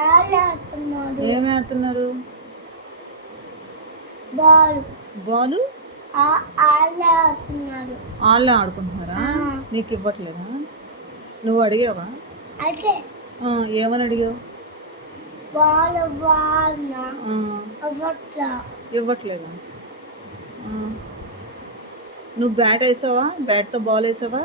ఆడుతున్నారు ఏం వేస్తున్నారు బాల్. ఆడుతున్నారు వాళ్ళే ఆడుకుంటున్నారా. నీకు ఇవ్వట్లేదా? నువ్వు అడిగావా? ఏమని అడిగావు? ఇవ్వట్లేదా. నువ్వు బ్యాట్ వేసావా? బ్యాట్తో బాల్ వేసావా?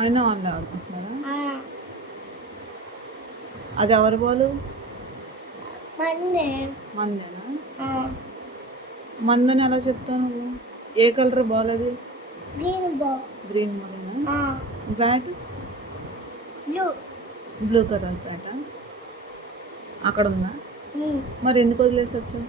ఆయన వాళ్ళే ఆడుకుంటున్నారా అది ఎవరి బాలు? మందేనా? మందని ఎలా చెప్తావు నువ్వు? ఏ కలర్ బాల్ అది? Green ball green బాలేనా? Bat blue. Blue colour బ్యాటా అక్కడ ఉందా? మరి ఎందుకు వదిలేసి వచ్చావు.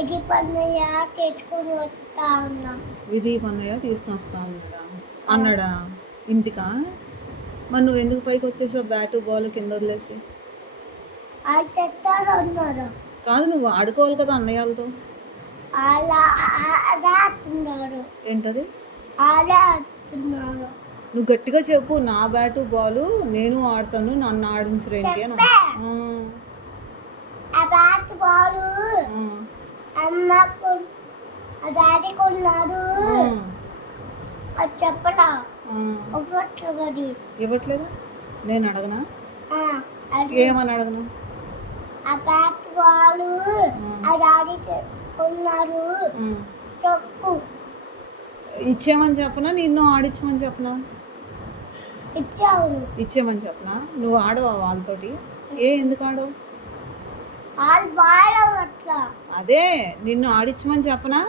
ఇది పన్నయ్య తెచ్చుకొని వస్తా ఉన్నా ఇది పన్నయ్య తీసుకుని వస్తా అన్నాడా? అన్నాడా? ఇంటికా? మరి నువ్వు ఎందుకు పైకి వచ్చేసావు బ్యాటు బాల్ కింద వదిలేసి? వాళ్ళు తెస్తారు అన్నారు. కాదు నువ్వు ఆడుకోవాలి కదా అన్నయ్యలతో. అలా ఆడుతున్నారు. ఏంటది? అలా ఆడుతున్నారు. నువ్వు గట్టిగా చెప్పు నా బ్యాటు బాలు నేను ఆడతాను నన్ను ఆడించరేంటి అని ఆ బ్యాట్ బాల్ ఆ, అమ్మకు ఆ డాడీ కొన్నారు ఆ, అది చెప్పలా. ఆ. అవ్వట్లు అది. ఇవ్వట్లేదా? నేను అడగనా? అది ఏమని అడగను? ఆ బ్యాట్ బాల్ ఆ డాడీ తె- కొన్నారు ఆ. చెప్పు. ఇచ్చేయమని చెప్పనా? నిన్ను ఆడించమని చెప్పనా? ఇచ్చావు. ఇచ్చేయమని చెప్పనా? నువ్వు ఆడవా వాళ్ళతోటి? ఏ ఎందుకు ఆడవు? వాళ్ళు బాగా అవ్వట్లా అదే నిన్ను ఆడించమని చెప్పనా?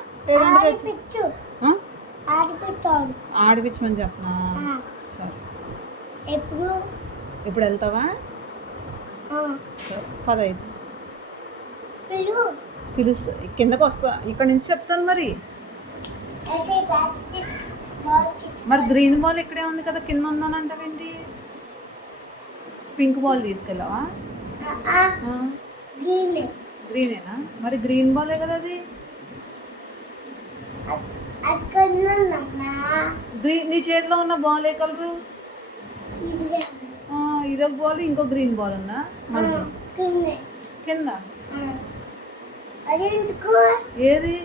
ఆడిపించమని చెప్పనా? సరే. ఎప్పుడు? ఇప్పుడు వెళ్తావా? సరే పదైదు పిలు. పిలుస్తా. కిందకు వస్తా. ఇక్కడ నుంచి చెప్తాను మరి. అయితే. మరి గ్రీన్ బాల్ ఇక్కడే ఉంది కదా కింద ఉందనంటావేంటి పింక్ బాల్ తీసుకెళ్ళావా? గ్రీనేనా? మరి గ్రీన్ బాలే కదా అది నీ చేతిలో ఉన్న బాల్ ఏ కలరు? ఇదొక బాల్ ఇంకో గ్రీన్ బాల్ ఉందా? మనకి కింద. ఏది?